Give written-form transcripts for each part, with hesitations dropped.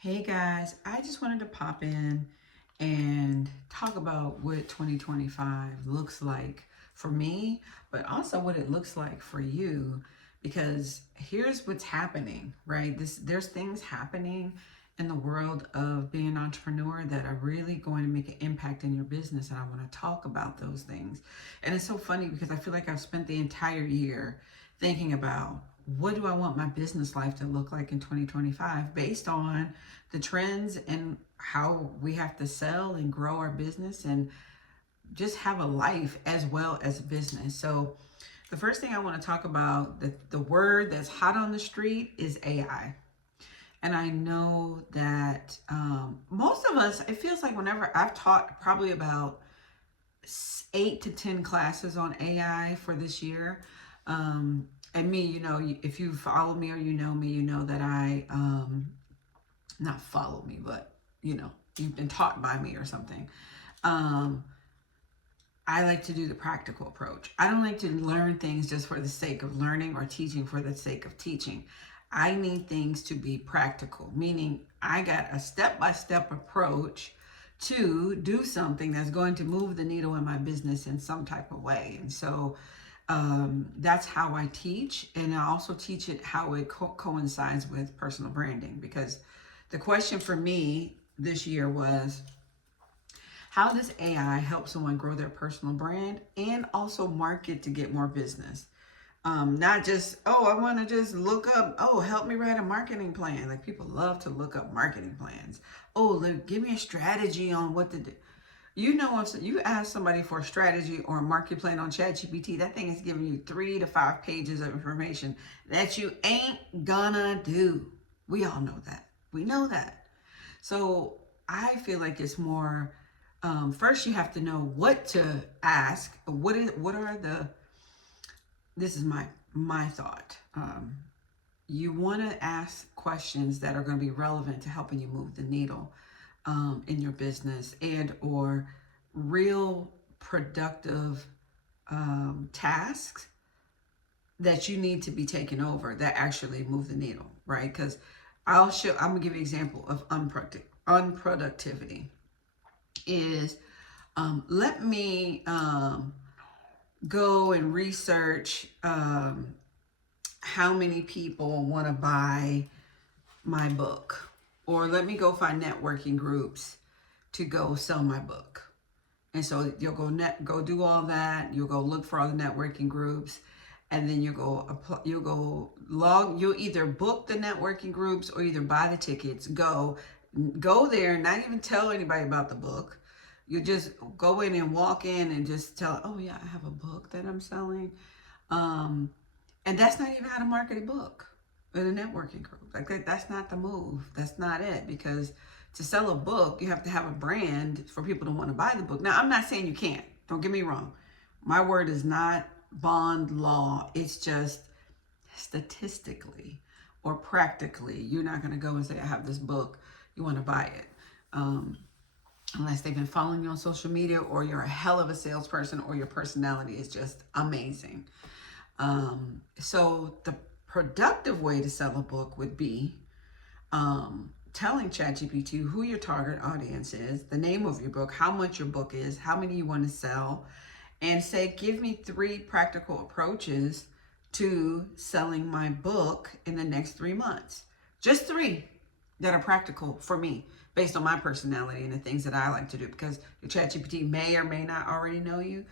Hey guys, I just wanted to pop in and talk about what 2025 looks like for me, but also what it looks like for you. Because here's what's happening, right? There's things happening in the world of being an entrepreneur that are really going to make an impact in your business, and I want to talk about those things. And it's so funny because I feel like I've spent the entire year thinking about what do I want my business life to look like in 2025 based on the trends and how we have to sell and grow our business and just have a life as well as a business. So the first thing I want to talk about, the word that's hot on the street is AI. And I know that most of us, it feels like whenever I've taught probably about 8 to 10 classes on AI for this year. And me, if you follow me or you know me, you know that I not follow me, but you've been taught by me or something. Um, I like to do the practical approach. I don't like to learn things just for the sake of learning or teaching for the sake of teaching. I need things to be practical, meaning I got a step-by-step approach to do something that's going to move the needle in my business in some type of way. And so that's how I teach. And I also teach it how it coincides with personal branding, because the question for me this year was, how does AI help someone grow their personal brand and also market to get more business? Not just, oh, I want to just look up, oh, help me write a marketing plan. Like, people love to look up marketing plans. Oh, give me a strategy on what to do. If you ask somebody for a strategy or a market plan on ChatGPT, that thing is giving you 3 to 5 pages of information that you ain't gonna do. We all know that. We know that. So I feel like it's more. First, you have to know what to ask. What are the? This is my thought. You want to ask questions that are going to be relevant to helping you move the needle in your business, and or real productive tasks that you need to be taken over that actually move the needle, right? Because I'm gonna give you an example of unproductivity is, let me go and research how many people want to buy my book, or let me go find networking groups to go sell my book. And so you'll go do all that. You'll go look for all the networking groups, and then you'll either book the networking groups or either buy the tickets. Go there, not even tell anybody about the book. You just go in and walk in and just tell, oh yeah, I have a book that I'm selling. And that's not even how to market a book in a networking group. Like, that's not the move. That's not it. Because to sell a book, you have to have a brand for people to want to buy the book. Now, I'm not saying you can't. Don't get me wrong. My word is not bond law. It's just statistically or practically, you're not going to go and say, I have this book. You want to buy it. Unless they've been following you on social media, or you're a hell of a salesperson, or your personality is just amazing. So the productive way to sell a book would be telling ChatGPT who your target audience is, the name of your book, how much your book is, how many you want to sell, and say, give me 3 practical approaches to selling my book in the next 3 months. Just 3 that are practical for me based on my personality and the things that I like to do, because your ChatGPT may or may not already know you.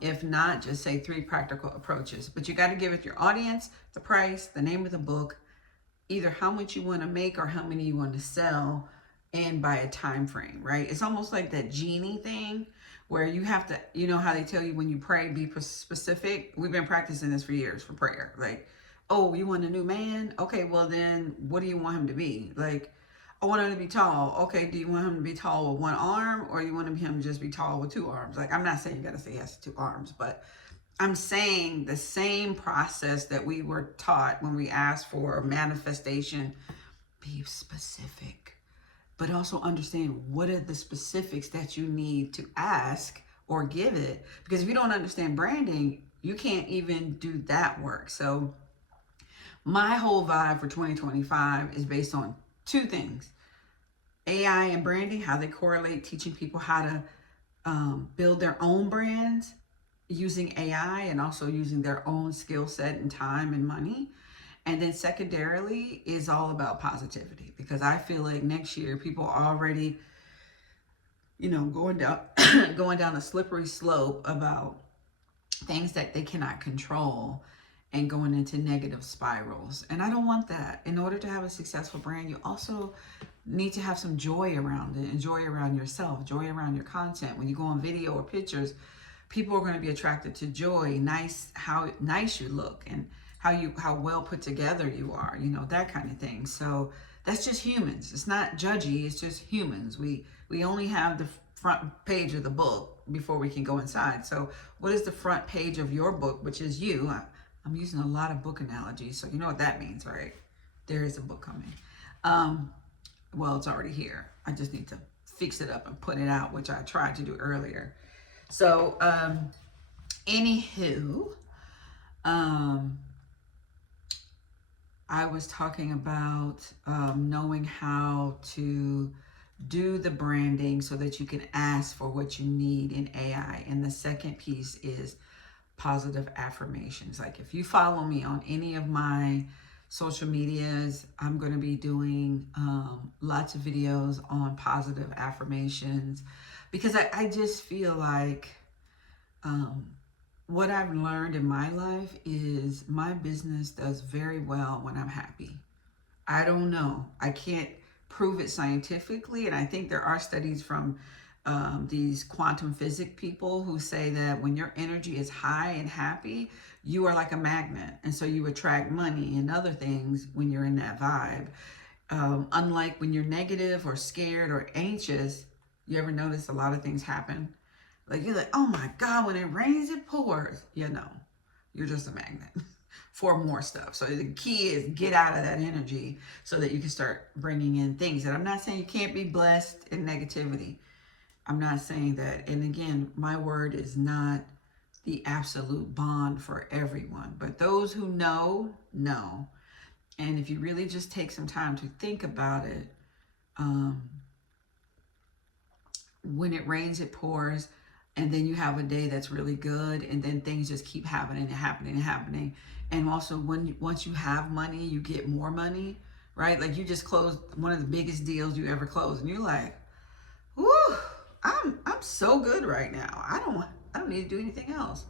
If not, just say 3 practical approaches. But you got to give it your audience, the price, the name of the book, either how much you want to make or how many you want to sell, and by a time frame, right? It's almost like that genie thing where you have to, you know how they tell you when you pray, be specific. We've been practicing this for years for prayer. Like, oh, you want a new man? Okay, well then what do you want him to be? Like, I want him to be tall. Okay, do you want him to be tall with 1 arm, or you want him to just be tall with 2 arms? Like, I'm not saying you got to say yes to 2 arms, but I'm saying the same process that we were taught when we asked for a manifestation. Be specific, but also understand what are the specifics that you need to ask or give it. Because if you don't understand branding, you can't even do that work. So my whole vibe for 2025 is based on 2 things. AI and branding, how they correlate, teaching people how to build their own brands using AI and also using their own skill set and time and money. And then secondarily is all about positivity, because I feel like next year people are already, going down going down a slippery slope about things that they cannot control and going into negative spirals. And I don't want that. In order to have a successful brand, you also need to have some joy around it, and joy around yourself, joy around your content. When you go on video or pictures, people are going to be attracted to joy, how nice you look, and how well put together you are, that kind of thing. So that's just humans. It's not judgy, it's just humans. We only have the front page of the book before we can go inside. So what is the front page of your book, which is you? I'm using a lot of book analogies, so you know what that means, right? There is a book coming. Well, it's already here. I just need to fix it up and put it out, which I tried to do earlier. So, anywho, I was talking about knowing how to do the branding so that you can ask for what you need in AI. And the second piece is positive affirmations. Like if you follow me on any of my social medias, I'm going to be doing lots of videos on positive affirmations, because I just feel like what I've learned in my life is my business does very well when I'm happy. I don't know. I can't prove it scientifically. And I think there are studies from these quantum physics people who say that when your energy is high and happy, you are like a magnet. And so you attract money and other things when you're in that vibe. Unlike when you're negative or scared or anxious, you ever notice a lot of things happen? Like you're like, oh my God, when it rains, it pours. You're just a magnet for more stuff. So the key is get out of that energy so that you can start bringing in things. And I'm not saying you can't be blessed in negativity. I'm not saying that. And again, my word is not the absolute bond for everyone, but those who know. And if you really just take some time to think about it, when it rains, it pours. And then you have a day that's really good, and then things just keep happening. And also once you have money, you get more money, right? Like you just closed one of the biggest deals you ever closed, and you're like, whoo, I'm so good right now. I don't need to do anything else.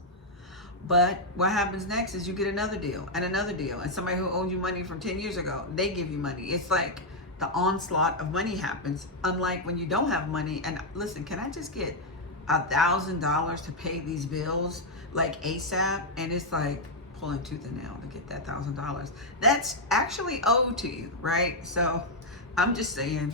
But what happens next is you get another deal, and somebody who owed you money from 10 years ago, they give you money. It's like the onslaught of money happens, unlike when you don't have money. And listen, can I just get $1,000 to pay these bills like ASAP? And it's like pulling tooth and nail to get that $1,000 that's actually owed to you, right? So I'm just saying,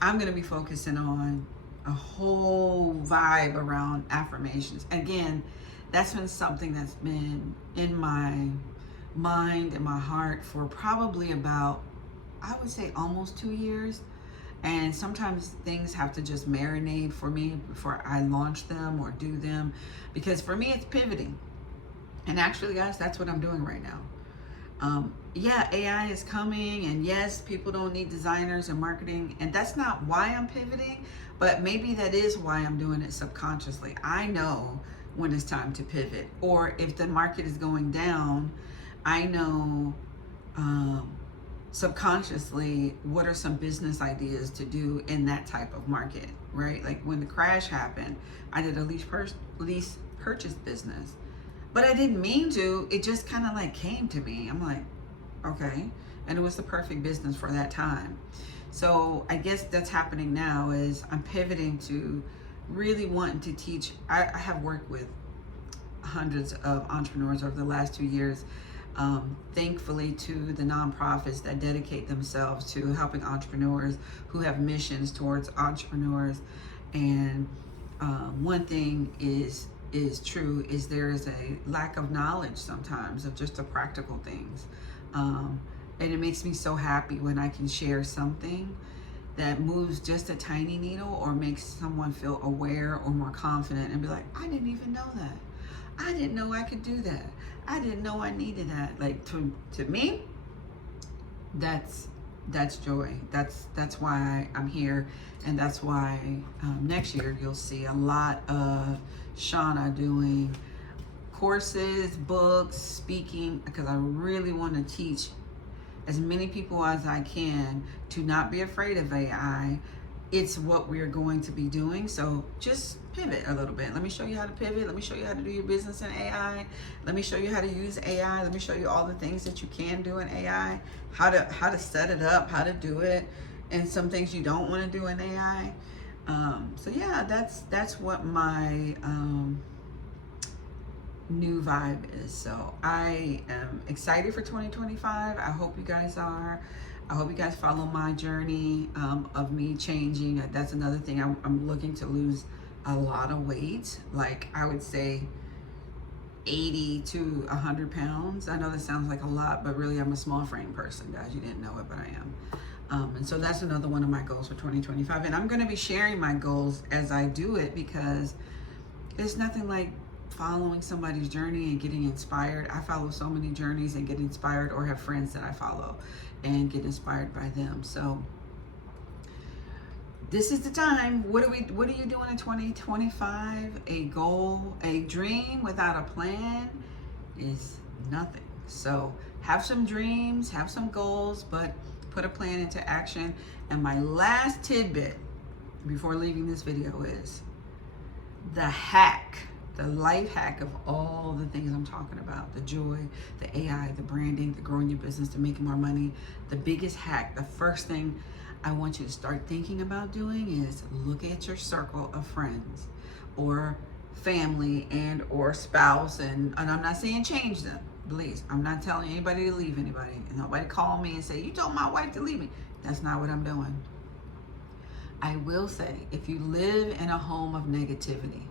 I'm going to be focusing on a whole vibe around affirmations. Again, that's been something that's been in my mind and my heart for probably about, I would say, almost 2 years. And sometimes things have to just marinate for me before I launch them or do them, because for me it's pivoting. And actually, guys, that's what I'm doing right now. Yeah, AI is coming, and yes, people don't need designers and marketing, and that's not why I'm pivoting, but maybe that is why I'm doing it subconsciously. I know when it's time to pivot, or if the market is going down, I know subconsciously what are some business ideas to do in that type of market, right? Like when the crash happened, I did a lease purchase business, but I didn't mean to. It just kind of like came to me. I'm like, okay. And it was the perfect business for that time. So I guess that's happening now is I'm pivoting to really wanting to teach. I have worked with hundreds of entrepreneurs over the last 2 years, thankfully, to the nonprofits that dedicate themselves to helping entrepreneurs who have missions towards entrepreneurs. And one thing is true is there is a lack of knowledge sometimes of just the practical things. And it makes me so happy when I can share something that moves just a tiny needle or makes someone feel aware or more confident and be like, I didn't even know that. I didn't know I could do that. I didn't know I needed that. Like to me, that's That's joy. That's why I'm here, and that's why next year you'll see a lot of Shauna doing courses, books, speaking, because I really want to teach as many people as I can to not be afraid of AI. It's what we're going to be doing. So just pivot a little bit. Let me show you how to pivot. Let me show you how to do your business in AI. Let me show you how to use AI. Let me show you all the things that you can do in AI, how to set it up, how to do it, and some things you don't want to do in AI. So yeah, that's what my new vibe is. So I am excited for 2025. I hope you guys are. I hope you guys follow my journey of me changing. That's another thing. I'm looking to lose a lot of weight. Like I would say 80 to 100 pounds. I know that sounds like a lot, but really I'm a small frame person, guys. You didn't know it, but I am. And so that's another one of my goals for 2025. And I'm going to be sharing my goals as I do it, because there's nothing like following somebody's journey and getting inspired. I follow so many journeys and get inspired, or have friends that I follow and get inspired by them. So this is the time. What are you doing in 2025? A goal, a dream without a plan is nothing. So have some dreams, have some goals, but put a plan into action. And my last tidbit before leaving this video is the hack, the life hack of all the things I'm talking about: the joy, the AI, the branding, the growing your business, the making more money. The biggest hack, the first thing I want you to start thinking about doing is look at your circle of friends or family and or spouse. And I'm not saying change them, please. I'm not telling anybody to leave anybody. And nobody call me and say, you told my wife to leave me. That's not what I'm doing. I will say, if you live in a home of negativity,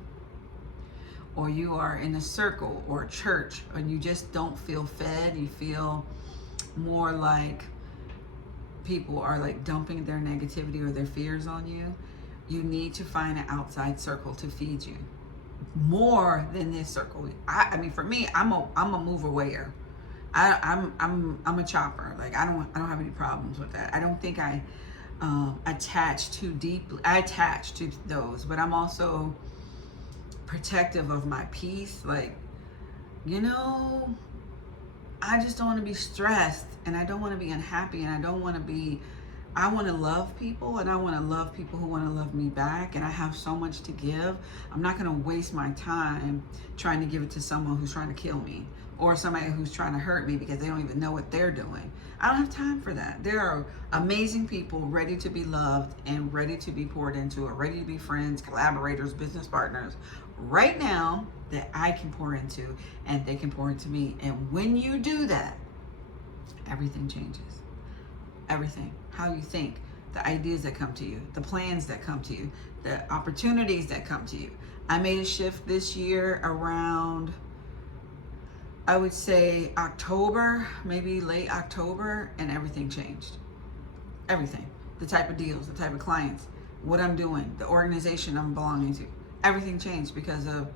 or you are in a circle or a church and you just don't feel fed, you feel more like people are like dumping their negativity or their fears on you, you need to find an outside circle to feed you more than this circle. I mean, for me, I'm a move awayer. I'm a chopper. Like I don't have any problems with that. I don't think I attach too deeply. I attach to those, but I'm also protective of my peace. Like, you know, I just don't want to be stressed, and I don't want to be unhappy, and I want to love people, and I want to love people who want to love me back, and I have so much to give. I'm not going to waste my time trying to give it to someone who's trying to kill me, or somebody who's trying to hurt me because they don't even know what they're doing. I don't have time for that. There are amazing people ready to be loved and ready to be poured into, or ready to be friends, collaborators, business partners right now that I can pour into, and they can pour into me. And when you do that, everything changes. Everything. How you think, the ideas that come to you, the plans that come to you, the opportunities that come to you. I made a shift this year around, I would say October, maybe late October, and everything changed. Everything. The type of deals, the type of clients, what I'm doing, the organization I'm belonging to. Everything changed because of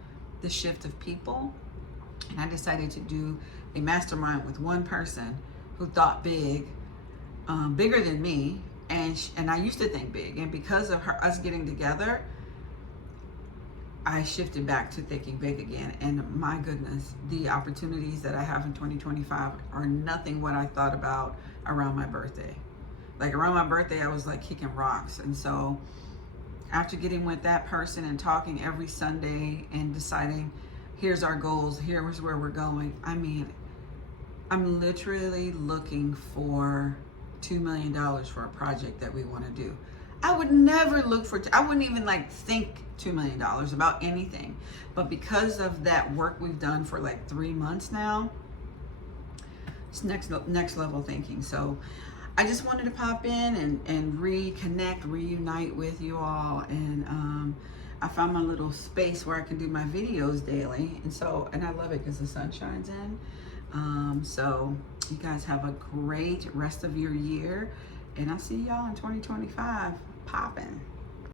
the shift of people. And I decided to do a mastermind with one person who thought big, bigger than me. And I used to think big. And because of us getting together, I shifted back to thinking big again. And my goodness, the opportunities that I have in 2025 are nothing what I thought about around my birthday. Like around my birthday, I was like kicking rocks. And so after getting with that person and talking every Sunday and deciding, here's our goals, here's where we're going. I mean, I'm literally looking for $2 million for a project that we want to do. I would never look for, I wouldn't even like think $2 million about anything. But because of that work we've done for like 3 months now, it's next level thinking. So I just wanted to pop in and reconnect, reunite with you all. And I found my little space where I can do my videos daily. And I love it because the sun shines in. So you guys have a great rest of your year. And I'll see y'all in 2025 popping.